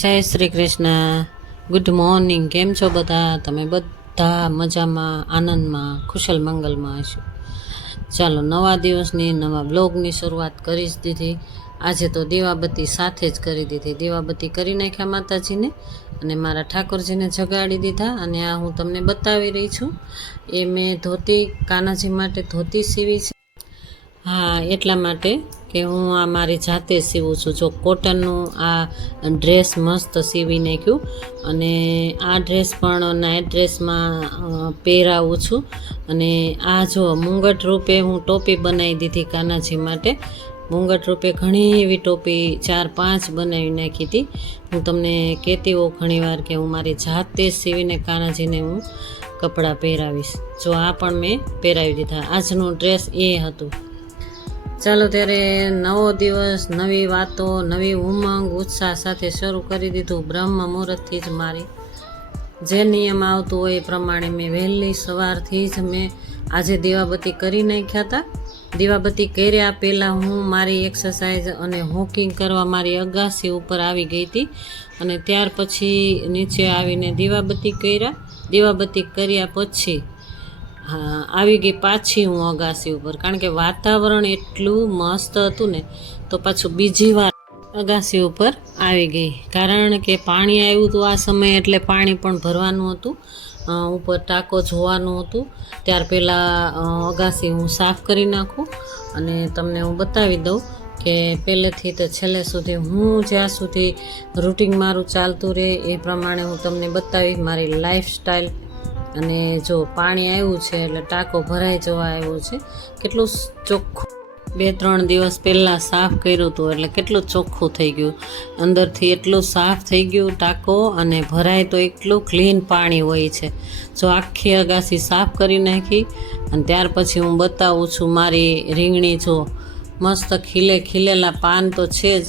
જય Shri Krishna. Good morning. કેમ છો બધા? તમે બધા મજામાં, આનંદમાં, કુશલ મંગલમાં હશો. ચાલો, નવા દિવસની નવા બ્લોગની શરૂઆત કરી જ દીધી. આજે તો દીવાબત્તી સાથે જ કરી દીધી. દીવાબત્તી કરી નાખ્યા માતાજીને અને મારા ઠાકોરજીને જગાડી દીધા. અને આ હું તમને બતાવી રહી છું. એ મેં ધોતી, કાનાજી માટે ધોતી સીવી છે. હા, એટલા માટે કે હું આ મારી જાતે સીવું છું. જો કોટનનું આ ડ્રેસ મસ્ત સીવી નાખ્યું અને આ ડ્રેસ પણ નાઇટ ડ્રેસમાં પહેરાવું છું. અને આ જો મુંગટ રૂપે હું ટોપી બનાવી દીધી કાનાજી માટે. મુંગટ રૂપે ઘણી એવી ટોપી 4-5 બનાવી નાખી હતી. હું તમને કહેતી હોઉં ઘણીવાર કે હું મારી જાતે સીવીને કાનાજીને હું કપડાં પહેરાવીશ. જો આ પણ મેં પહેરાવી દીધા. આજનું ડ્રેસ એ હતું. ચાલો, ત્યારે નવો દિવસ, નવી વાતો, નવી ઉમંગ, ઉત્સાહ સાથે શરૂ કરી દીધું. બ્રહ્મ મુહૂર્તથી જ મારી જે નિયમ આવતું હોય એ પ્રમાણે મેં વહેલી સવારથી જ મેં આજે દીવાબત્તી કરી નાખ્યા હતા. દીવાબત્તી કર્યા પહેલાં હું મારી એક્સરસાઇઝ અને વોકિંગ કરવા મારી અગાસી ઉપર આવી ગઈ હતી. અને ત્યાર પછી નીચે આવીને દીવાબત્તી કર્યા. દીવાબત્તી કર્યા પછી આવી ગઈ પાછી હું અગાસી ઉપર, કારણ કે વાતાવરણ એટલું મસ્ત હતું ને, તો પાછું બીજી વાર અગાસી ઉપર આવી ગઈ. કારણ કે પાણી આવ્યું હતું આ સમયે, એટલે પાણી પણ ભરવાનું હતું, ઉપર ટાંકો જોવાનું હતું. ત્યાર પહેલાં અગાસી હું સાફ કરી નાખું અને તમને હું બતાવી દઉં કે પહેલેથી તો છેલ્લે સુધી હું જ્યાં સુધી રૂટિન મારું ચાલતું રહે એ પ્રમાણે હું તમને બતાવી મારી લાઈફસ્ટાઈલ. અને જો પાણી આવ્યું છે એટલે ટાંકો ભરાઈ જવા આવ્યો છે. કેટલું ચોખ્ખું 2-3 દિવસ પહેલાં સાફ કર્યું હતું એટલે કેટલું ચોખ્ખું થઈ ગયું. અંદરથી એટલું સાફ થઈ ગયું ટાંકો, અને ભરાય તો એટલું ક્લીન પાણી હોય છે. જો આખી અગાસી સાફ કરી નાખી અને ત્યાર પછી હું બતાવું છું મારી રીંગણી. જો મસ્ત ખીલેલા પાન તો છે જ,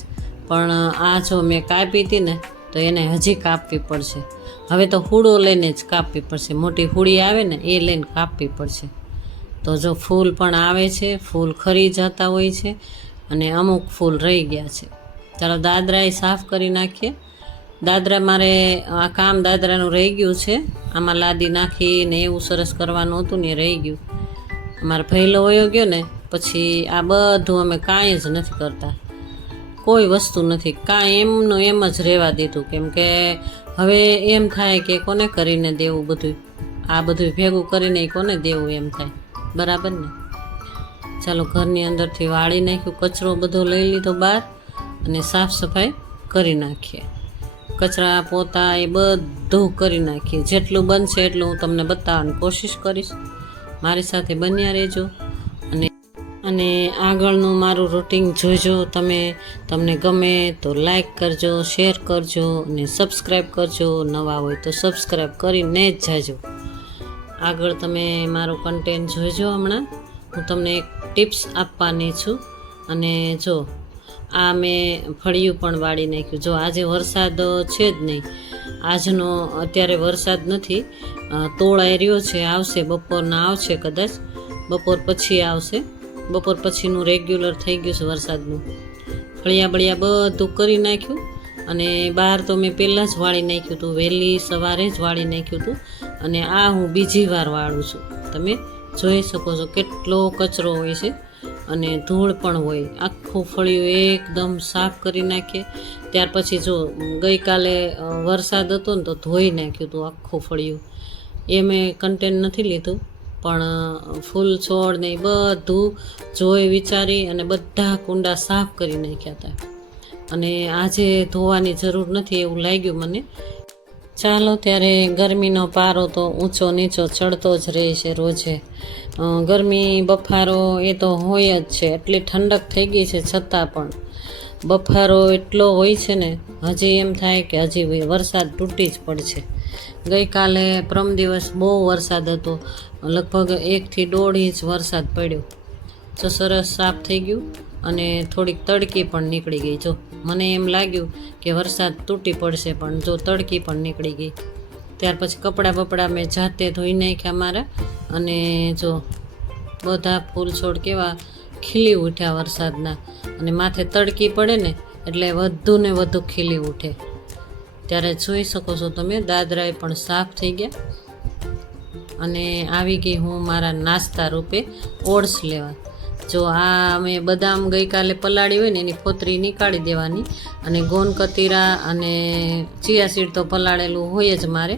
પણ આ જો મેં કાપી હતી ને, તો એને હજી કાપવી પડશે. હવે તો હુડો લઈને જ કાપવી પડશે. મોટી હુડી આવે ને એ લઈને કાપવી પડશે. તો જો ફૂલ પણ આવે છે, ફૂલ ખરી જતા હોય છે અને અમુક ફૂલ રહી ગયા છે. ચાલો, દાદરા એ સાફ કરી નાખીએ. દાદરા મારે આ કામ દાદરાનું રહી ગયું છે. આમાં લાદી નાખીને એવું સરસ કરવાનું હતું ને, એ રહી ગયું. અમારો પહેલો વયો ગયો ને પછી આ બધું અમે કાંઈ જ નથી કરતા. કોઈ વસ્તુ નથી, કાંઈ એમનું એમ જ રહેવા દીધું. કેમ કે હવે એમ થાય કે કોને કરીને દેવું બધું, આ બધું ભેગું કરીને કોને દેવું એમ થાય. બરાબર ને? ચાલો, ઘરની અંદરથી વાળી નાખ્યું, કચરો બધો લઈ લીધો બહાર અને સાફ સફાઈ કરી નાખીએ. કચરા પોતા એ બધું કરી નાખીએ. જેટલું બનશે એટલું હું તમને બતાવવાની કોશિશ કરીશ. મારી સાથે બન્યા રહેજો અને આગળનું મારું રૂટિન જોજો. તમને ગમે તો લાઈક કરજો, શેર કરજો અને સબસ્ક્રાઈબ કરજો. નવા હોય તો સબસ્ક્રાઈબ કરીને જ જાજો. આગળ તમે મારું કન્ટેન્ટ જોજો. હમણાં હું તમને એક ટિપ્સ આપવાની છું. અને જો આ મેં ફળિયું પણ વાળી નાખ્યું. જો આજે વરસાદ છે જ નહીં, આજનો અત્યારે વરસાદ નથી. તોળાઈ રહ્યો છે, આવશે બપોરના, આવશે કદાચ બપોર પછી આવશે. બપોર પછીનું રેગ્યુલર થઈ ગયું છે વરસાદનું. ફળિયા બળિયા બધું કરી નાખ્યું. અને બહાર તો મેં પહેલાં જ વાળી નાખ્યું હતું, વહેલી સવારે જ વાળી નાખ્યું હતું. અને આ હું બીજી વાર વાળું છું. તમે જોઈ શકો છો કેટલો કચરો હોય છે અને ધૂળ પણ હોય. આખું ફળિયું એકદમ સાફ કરી નાખીએ. ત્યાર પછી જો ગઈકાલે વરસાદ હતો ને તો ધોઈ નાખ્યું હતું આખું ફળિયું. એ મેં કન્ટેન્ટ નથી લીધું, પણ ફૂલ છોડ ને બધું જોઈ વિચારી અને બધા કુંડા સાફ કરી નાખ્યા હતા. અને આજે ધોવાની જરૂર નથી એવું લાગ્યું મને. ચાલો, ત્યારે ગરમીનો પારો તો ઊંચો નીચો ચડતો જ રહે છે રોજે. ગરમી બફારો એ તો હોય જ છે. એટલી ઠંડક થઈ ગઈ છે છતાં પણ બફારો એટલો હોય છે ને, હજી એમ થાય કે હજી વરસાદ તૂટી જ પડશે. ગઈકાલે પરમ દિવસ બહુ વરસાદ હતો, લગભગ 1 થી 1.5 ઇંચ વરસાદ પડ્યો. જો સરસ સાફ થઈ ગયું અને થોડીક તડકી પણ નીકળી ગઈ. જો મને એમ લાગ્યું કે વરસાદ તૂટી પડશે, પણ જો તડકી પણ નીકળી ગઈ. ત્યાર પછી કપડાં મેં જાતે ધોઈ નાખ્યા મારા. અને જો બધા ફૂલ છોડ કેવા ખીલી ઉઠ્યા વરસાદના. અને માથે તડકી પડે ને એટલે વધુ ને વધુ ખીલી ઉઠે. ત્યારે જોઈ શકો છો તમે દાદરાએ પણ સાફ થઈ ગયા. અને આવી ગઈ હું મારા નાસ્તા રૂપે ઓટ્સ લેવા. જો આ મેં બદામ ગઈકાલે પલાળી હોય ને એની ફોતરી નીકાળી દેવાની, અને ગોન કતીરા અને ચિયા સીડ તો પલાળેલું હોય જ મારે.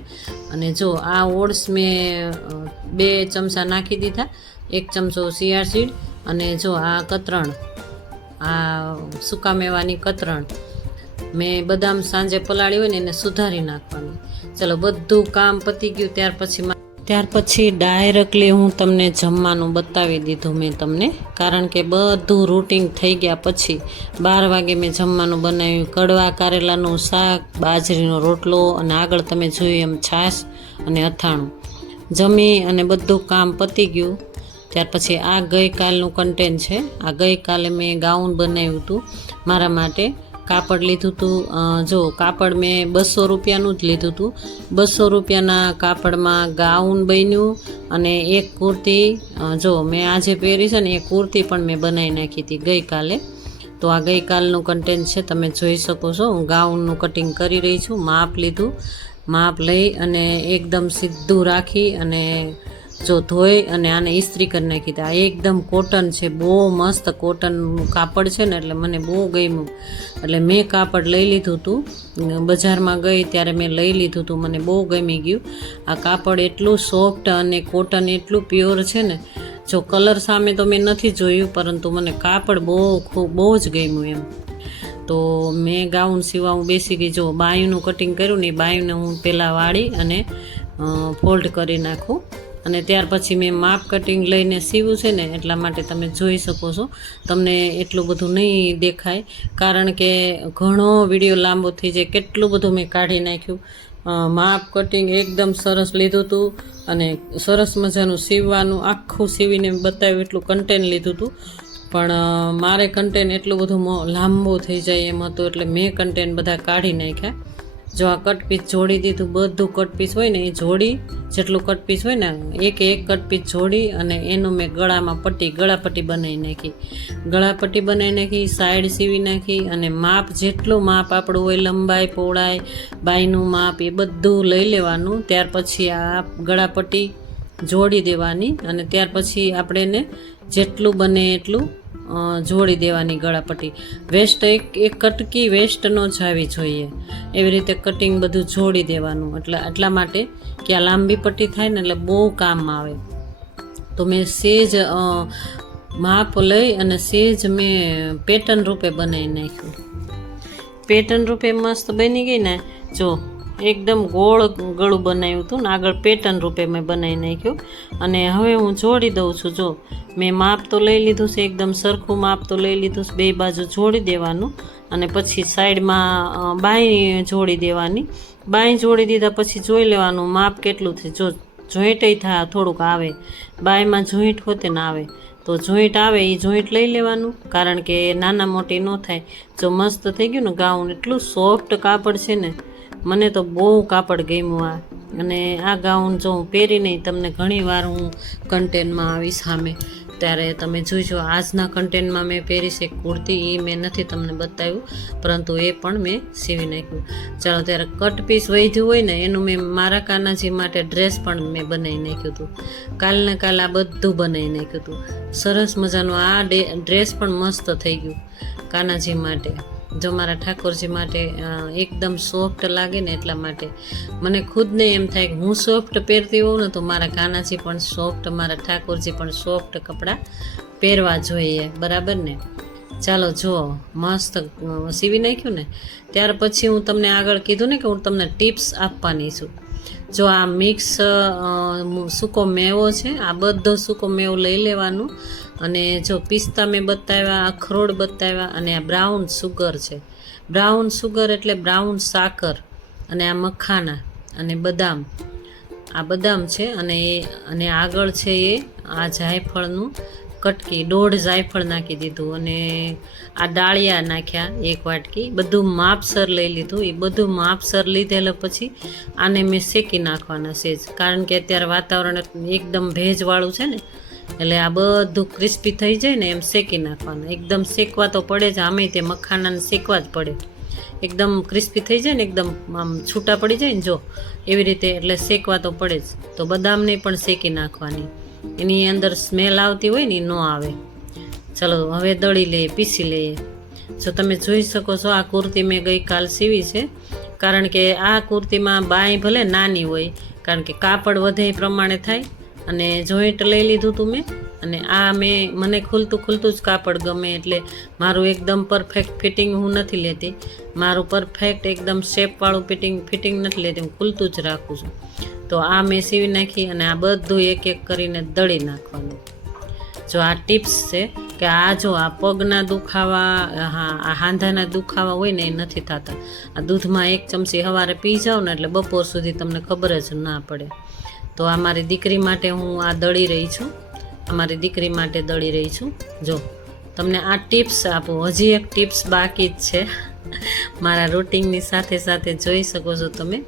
અને જો આ ઓટ્સ મેં 2 ચમચા નાખી દીધા, 1 ચમચો ચિયા સીડ, અને જો આ કતરણ, આ સૂકા મેવાની કતરણ મેં બદામ સાંજે પલાળી હોય ને એને સુધારી નાખવાની. ચલો બધું કામ પતી ગયું. ત્યાર પછી ડાયરેક્ટલી હું તમને જમવાનું બતાવી દીધું મેં તમને, કારણ કે બધું રૂટિન થઈ ગયા પછી 12 વાગે મેં જમવાનું બનાવ્યું. કડવા કારેલાનું શાક, બાજરીનો રોટલો, અને આગળ તમે જોયું એમ છાશ અને અથાણું. જમી અને બધું કામ પતી ગયું. ત્યાર પછી આ ગઈકાલનું કન્ટેન્ટ છે. આ ગઈકાલે મેં ગાઉન બનાવ્યું હતું મારા માટે. કાપડ લીધું હતું, જો કાપડ મેં 200 રૂપિયાનું જ લીધું હતું. 200 રૂપિયાના કાપડમાં ગાઉન બન્યું, અને એક કુર્તી, જો મેં આજે પહેરી છે ને એ કુર્તી પણ મેં બનાવી નાખી હતી ગઈકાલે. તો આ ગઈકાલનું કન્ટેન્ટ છે, તમે જોઈ શકો છો. હું ગાઉનનું કટિંગ કરી રહી છું. માપ લીધું, માપ લઈ અને એકદમ સીધું રાખી અને જો ધોઈ અને આને ઇસ્ત્રી કરી નાખી. આ એકદમ કોટન છે, બહુ મસ્ત કોટનનું કાપડ છે ને, એટલે મને બહુ ગમ્યું. એટલે મેં કાપડ લઈ લીધું હતું, બજારમાં ગઈ ત્યારે મેં લઈ લીધું હતું, મને બહુ ગમી ગયું. આ કાપડ એટલું સોફ્ટ અને કોટન એટલું પ્યોર છે ને, જો કલર સામે તો મેં નથી જોયું, પરંતુ મને કાપડ બહુ જ ગમ્યું એમ. તો મેં ગાઉન સીવા હું બેસી ગઈ. જો બાયુંનું કટિંગ કર્યું ને, એ બાયુંને હું પહેલાં વાળી અને ફોલ્ડ કરી નાખું. અને ત્યાર પછી મેં માપ કટિંગ લઈને સીવું છે ને, એટલા માટે તમે જોઈ શકો છો. તમને એટલું બધું નહીં દેખાય, કારણ કે ઘણો વિડીયો લાંબો થઈ જાય. કેટલું બધું મેં કાઢી નાખ્યું. માપ કટિંગ એકદમ સરસ લીધું હતું, અને સરસ મજાનું સીવવાનું આખું સીવીને બતાવ્યું એટલું કન્ટેન્ટ લીધું હતું. પણ મારે કન્ટેન્ટ એટલું બધું લાંબો થઈ જાય એમ હતું, એટલે મેં કન્ટેન્ટ બધા કાઢી નાખ્યા. જો આ કટ પીસ જોડી દીધું, બધું કટ પીસ હોય ને એ જોડી, જેટલું કટ પીસ હોય ને એક કટ પીસ જોડી, અને એનું મેં ગળામાં ગળાપટ્ટી બનાવી નાખી. ગળાપટ્ટી બનાવી નાખી, સાઈડ સીવી નાખી, અને માપ જેટલું માપ આપણું હોય, લંબાઈ, પહોળાઈ, બાયનું માપ એ બધું લઈ લેવાનું. ત્યાર પછી આ ગળાપટ્ટી જોડી દેવાની, અને ત્યાર પછી આપણે એને જેટલું બને એટલું જોડી દેવાની ગળાપટ્ટી. વેસ્ટ એક કટકી વેસ્ટ ન જાવી જોઈએ, એવી રીતે કટિંગ બધું જોડી દેવાનું. એટલે એટલા માટે કે આ લાંબી પટ્ટી થાય ને એટલે બહુ કામ આવે. તો મેં સેજ માપ લઈ અને સેજ મેં પેટર્ન રૂપે બનાવી નાખ્યું. પેટર્ન રૂપે મસ્ત બની ગઈ ને. જો એકદમ ગોળ ગળું બનાવ્યું હતું ને, આગળ પેટર્ન રૂપે મેં બનાવી નાખ્યું. અને હવે હું જોડી દઉં છું. જો મેં માપ તો લઈ લીધું છે, એકદમ સરખું માપ તો લઈ લીધું છે. 2 બાજુ જોડી દેવાનું, અને પછી સાઈડમાં બાંય જોડી દેવાની. બાંય જોડી દીધા પછી જોઈ લેવાનું માપ કેટલું છે. જો જોઈન્ટય થાય થોડુંક આવે, બાયમાં જોઈન્ટ હોતે ને આવે, તો જોઈન્ટ આવે એ જોઈન્ટ લઈ લેવાનું, કારણ કે નાના મોટી ન થાય. જો મસ્ત થઈ ગયું ને ગાઉન, એટલું સોફ્ટ કાપડ છે ને, મને તો બહુ કાપડ ગમ્યું આ. અને આ ગાઉન જો હું પહેરીને તમને ઘણી વાર હું કન્ટેન્ટમાં આવીશ સામે, ત્યારે તમે જોઈજો. આજના કન્ટેન્ટમાં મેં પહેરીશ એક કુર્તી, એ મેં નથી તમને બતાવ્યું, પરંતુ એ પણ મેં સીવી નાખ્યું. ચાલો ત્યારે કટ પીસ વધ્યું હોય ને એનું મેં મારા કાનાજી માટે ડ્રેસ પણ મેં બનાવી નાખ્યું હતું. કાલને કાલ આ બધું બનાવી નાખ્યું હતું. સરસ મજાનું આ ડ્રેસ પણ મસ્ત થઈ ગયું કાનાજી માટે. જો મારા ઠાકોરજી માટે એકદમ સોફ્ટ લાગે ને, એટલા માટે મને ખુદને એમ થાય કે હું સોફ્ટ પહેરતી હોઉં ને, તો મારા કાનાજી પણ સોફ્ટ, મારા ઠાકોરજી પણ સોફ્ટ કપડાં પહેરવા જોઈએ, બરાબર ને. ચાલો જુઓ, મસ્ત સીવી નાખ્યું ને. ત્યાર પછી હું તમને આગળ કીધું ને કે હું તમને ટિપ્સ આપવાની છું. જો આ મિક્સ સૂકો મેવો છે, આ બધો સૂકો મેવો લઈ લેવાનું. અને જો પિસ્તા મેં બતાવ્યા, અખરોટ બતાવ્યા, અને આ બ્રાઉન સુગર છે. બ્રાઉન સુગર એટલે બ્રાઉન સાકર, અને આ મખાના અને બદામ, આ બદામ છે. અને આગળ છે એ આ જાયફળનું કટકી, 1.5 જાયફળ નાખી દીધું, અને આ ડાળિયા નાખ્યા 1 વાટકી. બધું માપસર લઈ લીધું. એ બધું માપસર લીધેલા પછી આને મેં શેકી નાખવાના છે, કારણ કે અત્યારે વાતાવરણ એકદમ ભેજવાળું છે ને, એટલે આ બધું ક્રિસ્પી થઈ જાય ને એમ શેકી નાખવાના. એકદમ શેકવા તો પડે જ, આમે તે મખાનાને શેકવા જ પડે. એકદમ ક્રિસ્પી થઈ જાય ને, એકદમ આમ છૂટા પડી જાય ને જો એવી રીતે, એટલે શેકવા તો પડે જ. તો બદામને પણ શેકી નાખવાની, એની અંદર સ્મેલ આવતી હોય ને એ ન આવે. ચલો હવે દળી લઈએ, પીસી લઈએ. જો તમે જોઈ શકો છો, આ કુર્તી મેં ગઈકાલ સીવી છે, કારણ કે આ કુર્તીમાં બાંય ભલે નાની હોય, કારણ કે કાપડ વધે એ પ્રમાણે થાય, અને જોઈન્ટ લઈ લીધું હતું મેં. અને આ મને ખુલતું જ કાપડ ગમે, એટલે મારું એકદમ પરફેક્ટ ફિટિંગ હું નથી લેતી. મારું પરફેક્ટ એકદમ શેપવાળું ફિટિંગ નથી લેતી, હું ખુલતું જ રાખું છું. તો આ મેં સીવી નાખી, અને આ બધું એક એક કરીને દળી નાખવાનું. જો આ ટિપ્સ છે કે આ જો આ પગના દુખાવા, આ હાંધાના દુખાવા હોય ને એ નથી થતા. આ દૂધમાં 1 ચમચી સવારે પી જાઓ ને એટલે બપોર સુધી તમને ખબર જ ના પડે. તો આ મારી દીકરી માટે હું આ દળી રહી છું, અમારી દીકરી માટે દળી રહી છું. જો તમને આ ટિપ્સ આપું, હજી એક ટિપ્સ બાકી જ છે મારા રૂટિનની સાથે સાથે, જોઈ શકો છો તમે.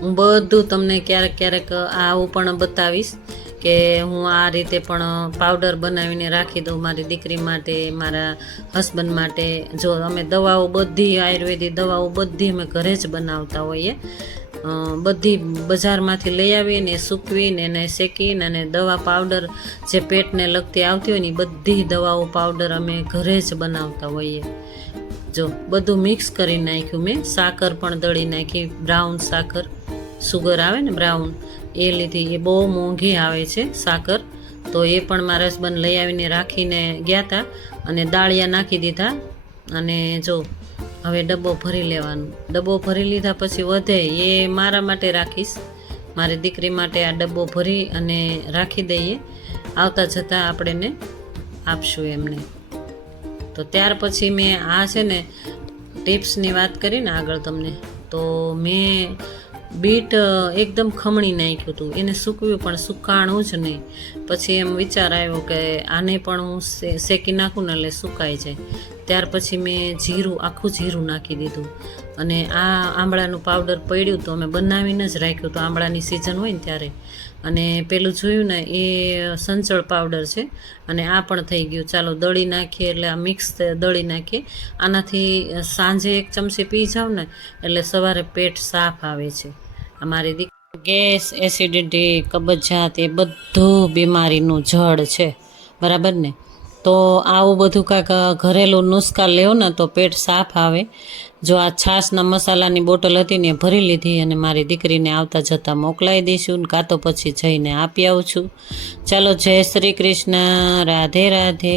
હું બધું તમને ક્યારેક આવું પણ બતાવીશ કે હું આ રીતે પણ પાવડર બનાવીને રાખી દઉં મારી દીકરી માટે, મારા હસબન્ડ માટે. જો અમે દવાઓ બધી, આયુર્વેદિક દવાઓ બધી અમે ઘરે જ બનાવતા હોઈએ. બધી બજારમાંથી લઈ આવીને સૂકવીને એને શેકીને, અને દવા પાવડર જે પેટને લગતી આવતી હોય ને બધી દવાઓ પાવડર અમે ઘરે જ બનાવતા હોઈએ. જો બધું મિક્સ કરી નાખ્યું મેં. સાકર પણ દળી નાખી, બ્રાઉન સાકર, સુગર આવે ને બ્રાઉન, એ લીધી. એ બહુ મોંઘી આવે છે સાકર, તો એ પણ મારા હસબન્ડ લઈ આવીને રાખીને ગયા હતા, અને દાળિયા નાખી દીધા. અને જો હવે ડબ્બો ભરી લેવાનું. ડબ્બો ભરી લીધા પછી વધે એ મારા માટે રાખીશ, મારી દીકરી માટે આ ડબ્બો ભરી અને રાખી દઈએ, આવતા જતાં આપણે ને આપશું એમને. તો ત્યાર પછી મેં આ છે ને ટિપ્સની વાત કરીને આગળ તમને, તો મેં બીટ એકદમ ખમણી નાખ્યું હતું, એને સૂકવ્યું પણ સુકાણું જ નહીં. પછી એમ વિચાર આવ્યો કે આને પણ હું શેકી નાખું ને એટલે સુકાઈ જાય. ત્યાર પછી મેં આખું જીરું નાખી દીધું. અને આ આંબળાનું પાવડર પડ્યું તો અમે બનાવીને જ રાખ્યું, તો આંબળાની સિઝન હોય ને ત્યારે. અને પેલું જોયું ને એ સંચળ પાવડર છે, અને આ પણ થઈ ગયું. ચાલો દળી નાખીએ, એટલે આ મિક્સ દળી નાખીએ. આનાથી સાંજે 1 ચમચી પી જાવ ને એટલે સવારે પેટ સાફ આવે છે. અમારી દીકરી ગેસ, એસિડિટી, કબજિયાત એ બધું બીમારીનું જડ છે, બરાબર ને. તો આવું બધું કાંઈક ઘરેલું નુસ્ખા લેવો ને તો પેટ સાફ આવે. જો આ છાશના મસાલાની બોટલ હતી ને એ ભરી લીધી, અને મારી દીકરીને આવતા જતાં મોકલાવી દઈશું, કાં તો પછી જઈને આપી આવું છું. ચાલો, જય શ્રી કૃષ્ણ, રાધે રાધે.